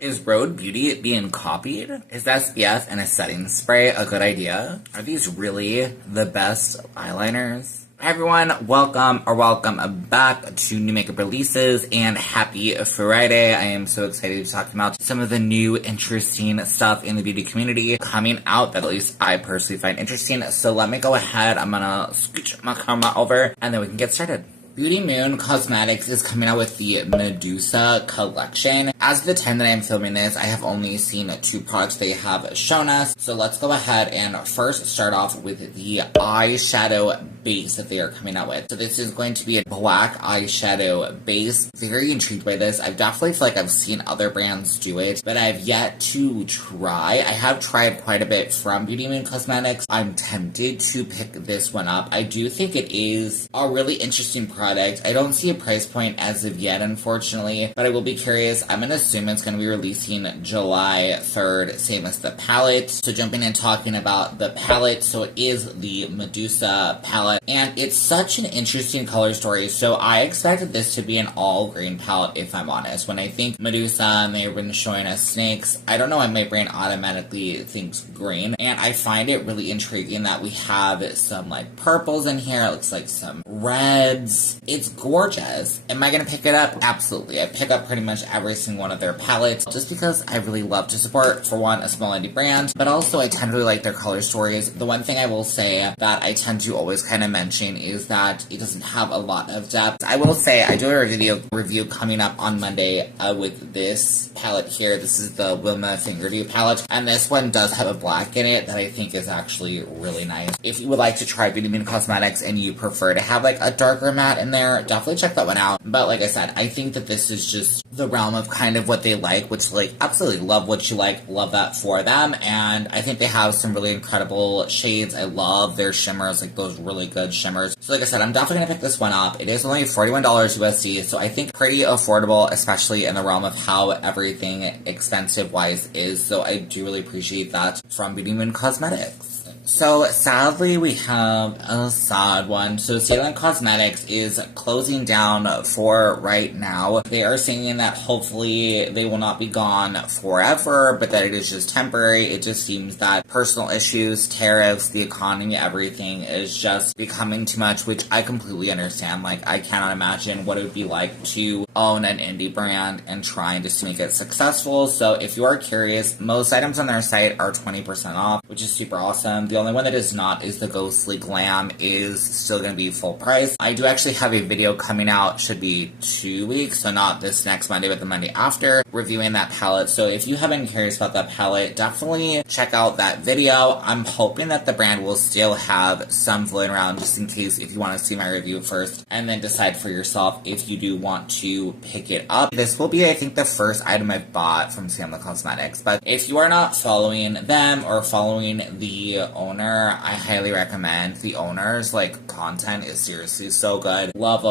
Is Rhode Beauty being copied? Is SPF and a setting spray a good idea? Are these really the best eyeliners? Hi everyone, welcome back to new makeup releases and happy Friday. I am so excited to talk about some of the new interesting stuff in the beauty community coming out that at least I personally find interesting. So let me go ahead, I'm gonna scooch my camera over and then we can get started. Beauty Moon Cosmetics is coming out with the Medusa collection. As of the time that I am filming this, I have only seen 2 products they have shown us. So let's go ahead and first start off with the eyeshadow base that they are coming out with. So this is going to be a black eyeshadow base. Very intrigued by this. I definitely feel like I've seen other brands do it, but I've yet to try. I have tried quite a bit from Beauty Moon Cosmetics. I'm tempted to pick this one up. I do think it is a really interesting product. I don't see a price point as of yet, unfortunately, but I will be curious. I'm going to assume it's going to be releasing July 3rd, same as the palette. So jumping in talking about the palette, so it is the Medusa palette, and it's such an interesting color story. So I expected this to be an all green palette, if I'm honest. When I think Medusa and they've been showing us snakes, I don't know why my brain automatically thinks green, and I find it really intriguing that we have some like purples in here. It looks like some reds. It's gorgeous. Am I going to pick it up? Absolutely. I pick up pretty much every single one of their palettes just because I really love to support, for one, a small indie brand, but also I tend to really like their color stories. The one thing I will say that I tend to always kind of mention is that it doesn't have a lot of depth. I will say I do a video review coming up on Monday with this palette here. This is the Wilma Finger Dew palette, and this one does have a black in it that I think is actually really nice. If you would like to try Beauty Moon Cosmetics and you prefer to have like a darker matte in there, definitely check that one out. But like I said, I think that this is just the realm of kind of what they like, which like absolutely love what you like, love that for them. And I think they have some really incredible shades. I love their shimmers, like those really good shimmers. So like I said, I'm definitely gonna pick this one up. It is only $41 USD, so I think pretty affordable, especially in the realm of how everything expensive wise is. So I do really appreciate that from Beauty Moon Cosmetics. So sadly, we have a sad one. So Salem Cosmetics is closing down for right now. They are saying that hopefully they will not be gone forever, but that it is just temporary. It just seems that personal issues, tariffs, the economy, everything is just becoming too much, which I completely understand. Like, I cannot imagine what it would be like to own an indie brand and trying just to make it successful. So if you are curious, most items on their site are 20% off, which is super awesome. The only one that is not is the Ghostly Glam is still going to be full price. I do actually have a video coming out, should be 2 weeks, so not this next Monday, but the Monday after, reviewing that palette. So if you have been curious about that palette, definitely check out that video. I'm hoping that the brand will still have some floating around just in case if you want to see my review first and then decide for yourself if you do want to pick it up. This will be, I think, the first item I've bought from Salem Cosmetics, but if you are not following them or following the owner, I highly recommend the owner's like content is seriously so good. Love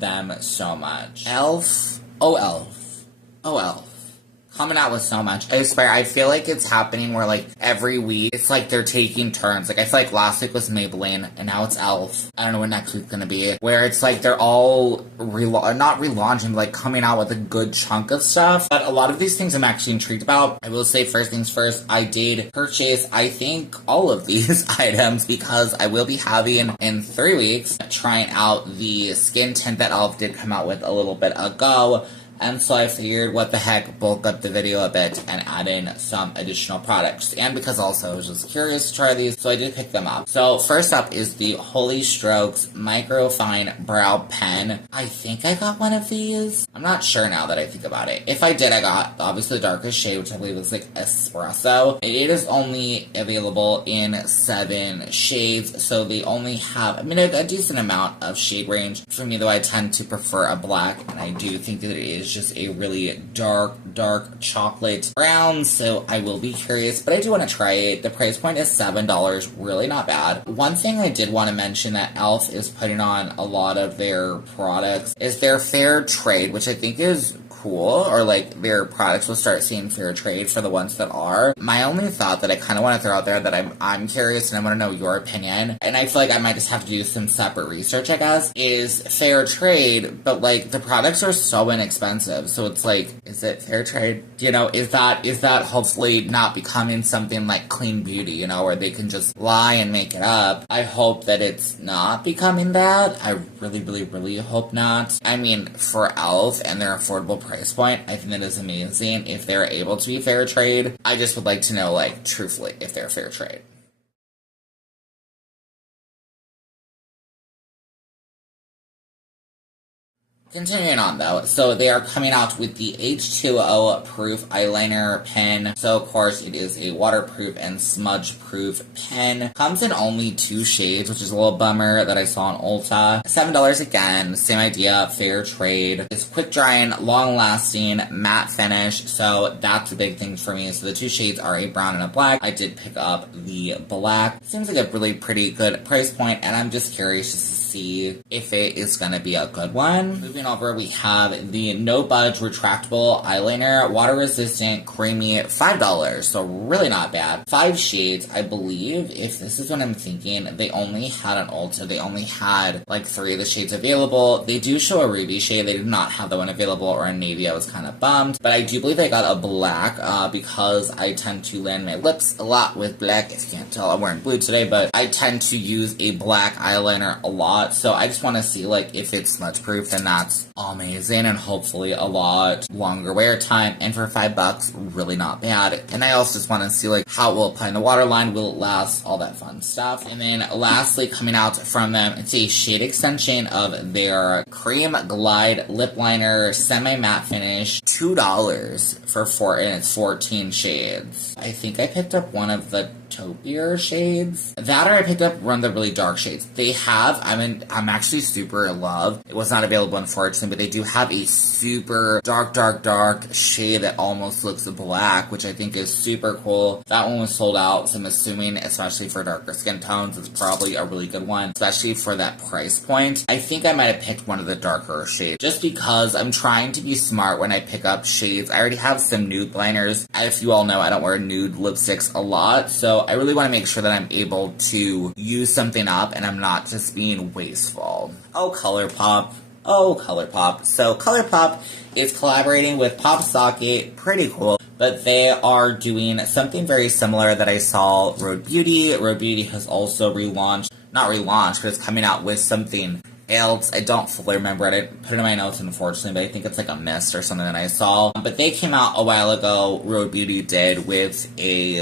them so much. E.L.F. E.L.F. Coming out with so much. I swear, I feel like it's happening where, like, every week, it's like they're taking turns. Like, I feel like last week was Maybelline, and now it's E.L.F. I don't know what next week's gonna be. Where it's like they're all, not relaunching, but, like, coming out with a good chunk of stuff. But a lot of these things I'm actually intrigued about. I will say, first things first, I did purchase, I think, all of these items because I will be having, in 3 weeks, trying out the skin tint that E.L.F. did come out with a little bit ago. And so I figured, what the heck, bulk up the video a bit and add in some additional products. And because also I was just curious to try these, so I did pick them up. So first up is the Holy Strokes Microfine Brow Pen. I think I got one of these. I'm not sure now that I think about it. If I did, I got obviously the darkest shade, which I believe is like Espresso. It is only available in 7 shades, so they only have, I mean, a decent amount of shade range. For me, though, I tend to prefer a black, and I do think that it is just a really dark chocolate brown, so I will be curious, but I do want to try it. The price point is $7, really not bad. One thing I did want to mention that E.L.F. is putting on a lot of their products is their fair trade, which I think is cool, or like their products will start seeing fair trade for the ones that are. My only thought that I kind of want to throw out there that I'm curious and I want to know your opinion, and I feel like I might just have to do some separate research, I guess, is fair trade, but like the products are so inexpensive. So it's like, is it fair trade? You know, is that hopefully not becoming something like clean beauty, you know, where they can just lie and make it up? I hope that it's not becoming that. I really, really, really hope not. I mean, for E.L.F. and their affordable price point, I think that is amazing if they're able to be fair trade. I just would like to know, like, truthfully, if they're fair trade. Continuing on though, so they are coming out with the H2O proof eyeliner pen. So of course it is a waterproof and smudge proof pen. Comes in only 2 shades, which is a little bummer that I saw on Ulta. $7 again, same idea, fair trade. It's quick drying, long lasting, matte finish, so that's a big thing for me. So the 2 shades are a brown and a black. I did pick up the black. Seems like a really pretty good price point, and I'm just curious just to see if it is gonna be a good one. Moving over, we have the No Budge retractable eyeliner, water resistant, creamy, $5, so really not bad. 5 shades, I believe, if this is what I'm thinking, they only had an Ulta, they only had like 3 of the shades available. They do show a ruby shade, they did not have the one available, or a navy. I was kind of bummed, but I do believe I got a black, because I tend to land my lips a lot with black. If you can't tell, I'm wearing blue today, but I tend to use a black eyeliner a lot. So I just want to see like if it's smudge proof, then that's amazing, and hopefully a lot longer wear time, and for $5, really not bad. And I also just want to see like how it will apply in the waterline, will it last, all that fun stuff. And then lastly, coming out from them, it's a shade extension of their Cream Glide lip liner, semi matte finish, $2 for 4, and it's 14 shades. I think I picked up one of the taupier shades. That, or I picked up one of the really dark shades. They have, I'm actually super in love. It was not available unfortunately, but they do have a super dark shade that almost looks black, which I think is super cool. That one was sold out, so I'm assuming, especially for darker skin tones, it's probably a really good one, especially for that price point. I think I might have picked one of the darker shades, just because I'm trying to be smart when I pick up shades. I already have some nude liners. If you all know, I don't wear nude lipsticks a lot, so I really want to make sure that I'm able to use something up and I'm not just being wasteful. Oh, Colourpop. Oh, Colourpop. So Colourpop is collaborating with Pop Socket. Pretty cool. But they are doing something very similar that I saw Rhode Beauty. Rhode Beauty has also relaunched, not relaunched, but it's coming out with something else. I don't fully remember it. I didn't put it in my notes, unfortunately, but I think it's like a mist or something that I saw. But they came out a while ago, Rhode Beauty did, with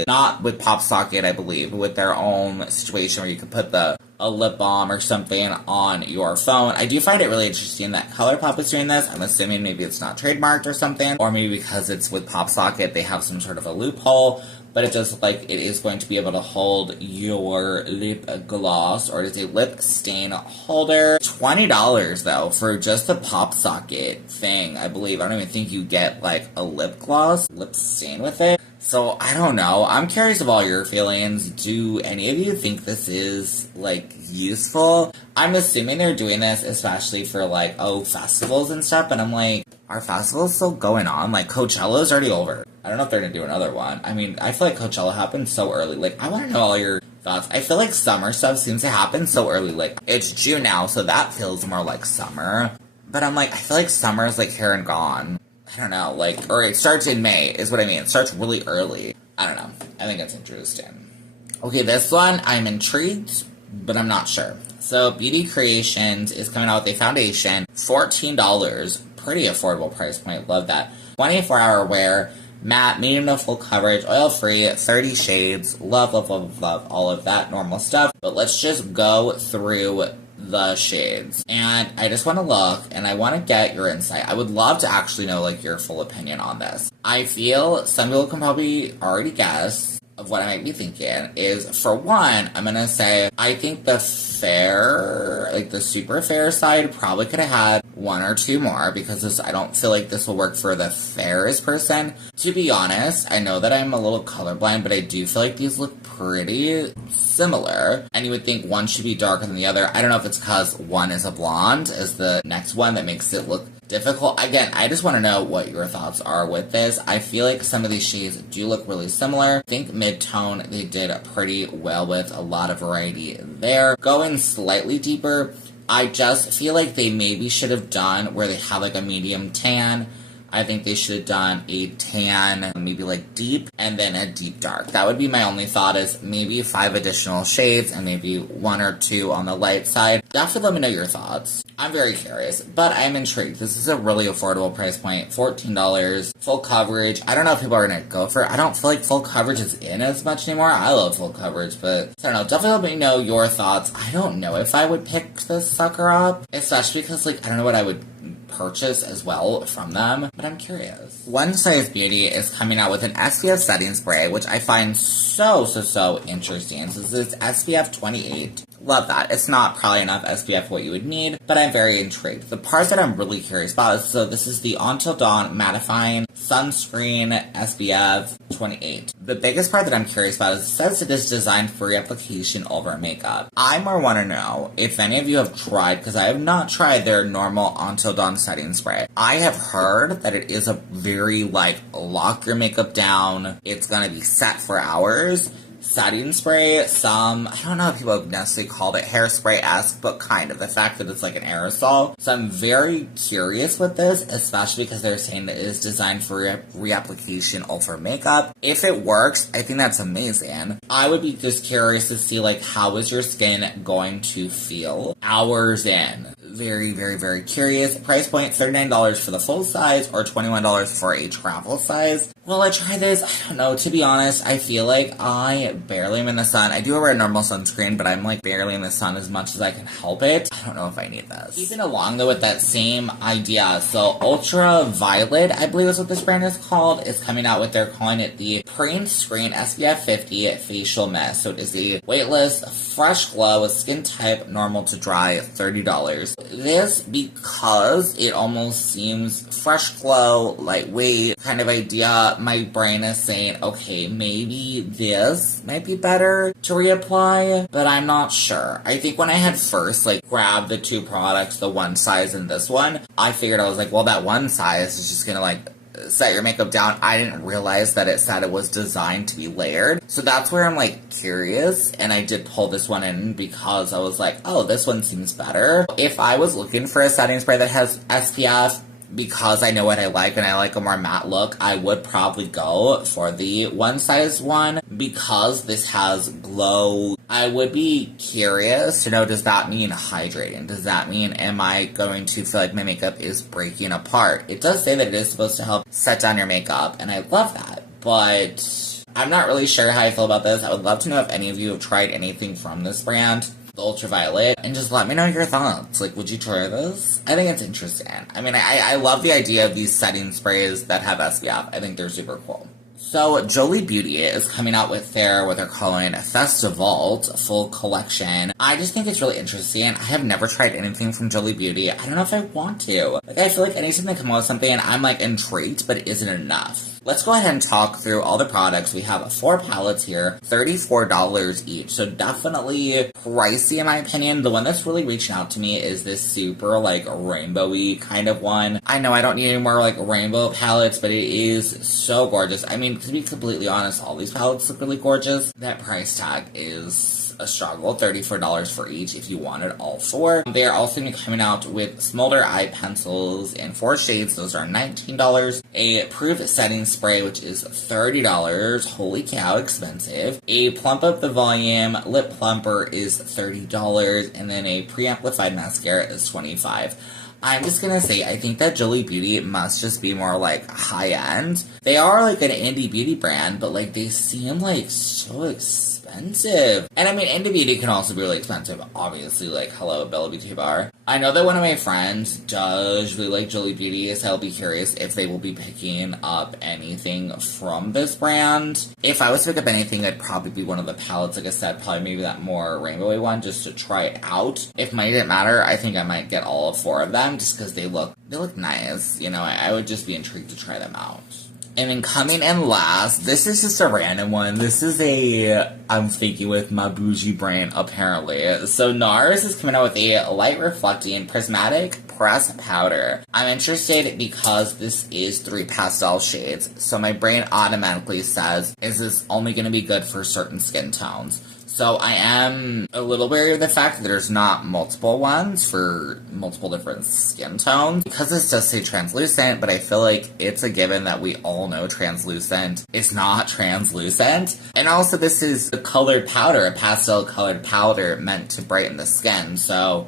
not with Pop Socket, I believe, but with their own situation where you could put a lip balm or something on your phone. I do find it really interesting that Colourpop is doing this. I'm assuming maybe it's not trademarked or something, or maybe because it's with Pop Socket, they have some sort of a loophole. But it does look like it is going to be able to hold your lip gloss, or it is a lip stain holder. $20 though for just the Pop Socket thing, I believe. I don't even think you get like a lip gloss, lip stain with it. So I don't know. I'm curious of all your feelings. Do any of you think this is like useful? I'm assuming they're doing this especially for like, festivals and stuff, but I'm like, are festivals still going on? Like, Coachella's already over. I don't know if they're gonna do another one. I mean, I feel like Coachella happened so early. Like, I want to know all your thoughts. I feel like summer stuff seems to happen so early. Like, it's June now, so that feels more like summer. But I'm like, I feel like summer is like here and gone. I don't know, like, or it starts in May, is what I mean. It starts really early. I don't know. I think it's interesting. Okay, this one, I'm intrigued, but I'm not sure. So, Beauty Creations is coming out with a foundation, $14. Pretty affordable price point, love that. 24-hour wear, matte, medium to full coverage, oil-free, 30 shades, love all of that normal stuff. But let's just go through the shades. And I just want to look, and I want to get your insight. I would love to actually know, like, your full opinion on this. I feel some people can probably already guess of what I might be thinking is, for one, I'm gonna say, I think the fair, like the super fair side probably could have had 1 or 2 more, because I don't feel like this will work for the fairest person. To be honest, I know that I'm a little colorblind, but I do feel like these look pretty similar, and you would think one should be darker than the other. I don't know if it's because one is a blonde, is the next one, that makes it look difficult. Again, I just want to know what your thoughts are with this. I feel like some of these shades do look really similar. I think mid-tone they did pretty well with, a lot of variety there. Going slightly deeper, I just feel like they maybe should have done where they have like a medium tan. I think they should have done a tan, maybe like deep, and then a deep dark. That would be my only thought, is maybe 5 additional shades and maybe 1 or 2 on the light side. Definitely let me know your thoughts. I'm very curious, but I'm intrigued. This is a really affordable price point, $14, full coverage. I don't know if people are gonna go for it. I don't feel like full coverage is in as much anymore. I love full coverage, but I don't know. Definitely let me know your thoughts. I don't know if I would pick this sucker up, especially because like I don't know what I would purchase as well from them, but I'm curious. One Size Beauty is coming out with an SPF setting spray, which I find so interesting. So this is SPF 28. Love that. It's not probably enough SPF what you would need, but I'm very intrigued. The part that I'm really curious about is, so this is the Until Dawn Mattifying Sunscreen SPF 28. The biggest part that I'm curious about is it says it is designed for reapplication over makeup. I more want to know if any of you have tried, because I have not tried their normal Until Dawn setting spray. I have heard that it is a very, like, lock your makeup down, it's gonna be set for hours setting spray. I don't know if people have necessarily called it hairspray-esque, but kind of. The fact that it's like an aerosol. So I'm very curious with this, especially because they're saying that it is designed for reapplication over makeup. If it works, I think that's amazing. I would be just curious to see, like, how is your skin going to feel hours in? Very curious. Price point, $39 for the full size or $21 for a travel size. Will I try this? I don't know. To be honest, I feel like I barely am in the sun. I do wear a normal sunscreen, but I'm like barely in the sun as much as I can help it. I don't know if I need this. Keeping along though with that same idea, so Ultra Violet, I believe is what this brand is called, is coming out with, they're calling it the Preen Screen SPF 50 Facial Mist. So it is the weightless, fresh glow with skin type normal to dry, $30. This, because it almost seems fresh glow, lightweight kind of idea, my brain is saying, okay, maybe this might be better to reapply, but I'm not sure. I think when I had first, like, grabbed the 2 products, the one size and this one, I figured, I was like, well, that one size is just gonna, like, set your makeup down. I didn't realize that it said it was designed to be layered. So that's where I'm, like, curious, and I did pull this one in because I was like, oh, this one seems better. If I was looking for a setting spray that has SPF, because I know what I like and I like a more matte look, I would probably go for the one size one. Because this has glow, I would be curious to know, does that mean hydrating? Does that mean, am I going to feel like my makeup is breaking apart? It does say that it is supposed to help set down your makeup, and I love that, but I'm not really sure how I feel about this. I would love to know if any of you have tried anything from this brand, the Ultraviolet, and just let me know your thoughts. Like, would you try this? I think it's interesting. I mean, I love the idea of these setting sprays that have SPF. I think they're super cool. So, Jolie Beauty is coming out with what they're calling Festival full collection. I just think it's really interesting. I have never tried anything from Jolie Beauty. I don't know if I want to. Like, I feel like anytime they come out with something, I'm, like, intrigued, but it isn't enough. Let's go ahead and talk through all the products. We have 4 palettes here, $34 each, so definitely pricey in my opinion. The one that's really reaching out to me is this super, like, rainbowy kind of one. I know I don't need any more, like, rainbow palettes, but it is so gorgeous. I mean, to be completely honest, all these palettes look really gorgeous. That price tag is a struggle, $34 for each if you wanted all 4. They are also going to be coming out with Smolder Eye Pencils in 4 shades. Those are $19. A Proof Setting Spray, which is $30. Holy cow, expensive. A Plump Up the Volume Lip Plumper is $30. And then a Pre-Amplified Mascara is $25. I'm just gonna say, I think that Jolie Beauty must just be more, like, high-end. They are, like, an indie beauty brand, but, like, they seem, like, so expensive. And, I mean, indie beauty can also be really expensive, obviously, like, hello, Bella Beauty Bar. I know that one of my friends does really like Jolie Beauty, so I'll be curious if they will be picking up anything from this brand. If I was to pick up anything, it'd probably be one of the palettes, like I said, probably maybe that more rainbowy one, just to try it out. If money didn't matter, I think I might get all of 4 of them, just because they look nice. You know, I would just be intrigued to try them out. And then coming in last, this is just a random one. This is I'm thinking with my bougie brain, apparently. So Nars is coming out with a light reflecting prismatic pressed powder. I'm interested because this is 3 pastel shades, so my brain automatically says, is this only going to be good for certain skin tones? So I am a little wary of the fact that there's not multiple ones for multiple different skin tones. Because this does say translucent, but I feel like it's a given that we all know translucent is not translucent. And also this is a colored powder, a pastel colored powder meant to brighten the skin. So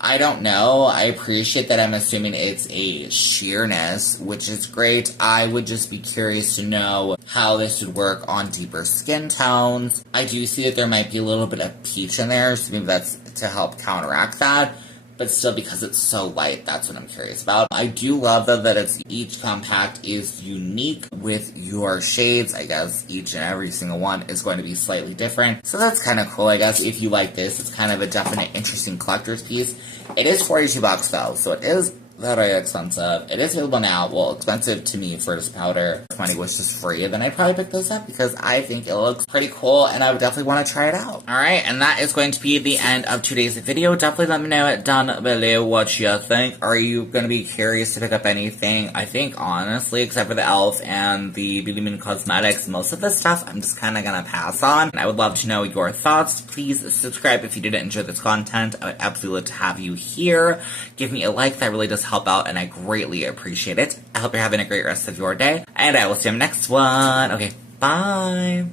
I don't know. I appreciate that. I'm assuming it's a sheerness, which is great. I would just be curious to know how this would work on deeper skin tones. I do see that there might be a little bit of peach in there, so maybe that's to help counteract that. But still, because it's so light, that's what I'm curious about. I do love, though, that each compact is unique with your shades. I guess each and every single one is going to be slightly different. So that's kind of cool, I guess. If you like this, it's kind of a definite interesting collector's piece. It is $42 though, so it is very expensive. It is available now. Well, expensive to me for this powder. If money was just free, then I'd probably pick this up because I think it looks pretty cool and I would definitely want to try it out. Alright, and that is going to be the end of today's video. Definitely let me know down below what you think. Are you going to be curious to pick up anything? I think, honestly, except for the E.L.F. and the Jolie Cosmetics, most of the stuff I'm just kind of going to pass on. And I would love to know your thoughts. Please subscribe if you didn't enjoy this content. I would absolutely love to have you here. Give me a like. That really does help out, and I greatly appreciate it. I hope you're having a great rest of your day, and I will see you in the next one. Okay, bye!